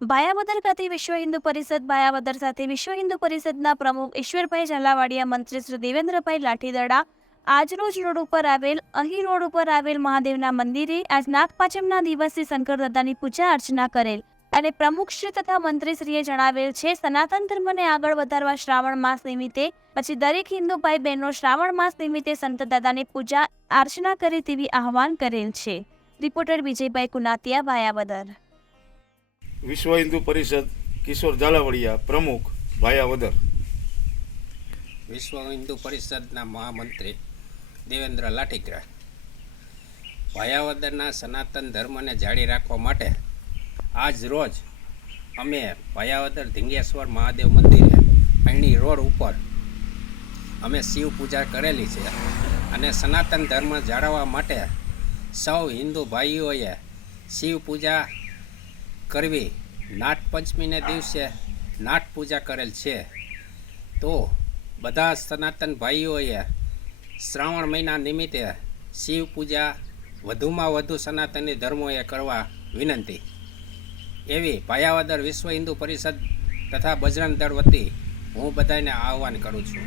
ભાયાવદર ખાતે વિશ્વ હિન્દુ પરિષદ ભાયાવદર સાથે વિશ્વ હિન્દુ પરિષદના પ્રમુખ ઈશ્વરભાઈ ઝાલાવાડિયા, મંત્રી શ્રી દેવેન્દ્રભાઈ લાઠીદડા આજરોજ રોડ ઉપર આવેલ, અહીં રોડ ઉપર આવેલ મહાદેવના મંદિરે આજ નાગપાંચમના દિવસે શંકર દાદાની પૂજા અર્ચના કરેલ. અને પ્રમુખશ્રી તથા મંત્રીશ્રીએ જણાવેલ છે, સનાતન ધર્મને આગળ વધારવા શ્રાવણ માસ નિમિત્તે, પછી દરેક હિન્દુ ભાઈ બહેનો શ્રાવણ માસ નિમિત્તે સંત દાદાની પૂજા અર્ચના કરે તેવી આહવાન કરેલ છે. રિપોર્ટર વિજયભાઈ કુનાતિયા ભાયાવદર વિશ્વ હિન્દુ પરિષદ કિશોર ઝાલાવડિયા પ્રમુખ ભાયાવદર વિશ્વ હિન્દુ પરિષદના મહામંત્રી દેવેન્દ્ર લાઠીગ્રા ભાયાવદરના સનાતન ધર્મને જાળી રાખવા માટે આજ રોજ અમે ભાયાવદર ધીંગેશ્વર મહાદેવ મંદિરે અહીંની રોડ ઉપર અમે શિવ પૂજા કરેલી છે અને સનાતન ધર્મ જાળવવા માટે સૌ હિન્દુ ભાઈઓએ શિવ પૂજા કરવી. નાટ પંચમીને દિવસે નાટ પૂજા કરેલ છે. તો બધા સનાતન ભાઈઓએ શ્રાવણ મહિના નિમિત્તે શિવ પૂજા વધુમાં વધુ સનાતની ધર્મોએ કરવા વિનંતી. એવી ભાયાવદર વિશ્વ હિન્દુ પરિષદ તથા બજરંગ દળ વતી હું બધાને આહવાન કરું છું.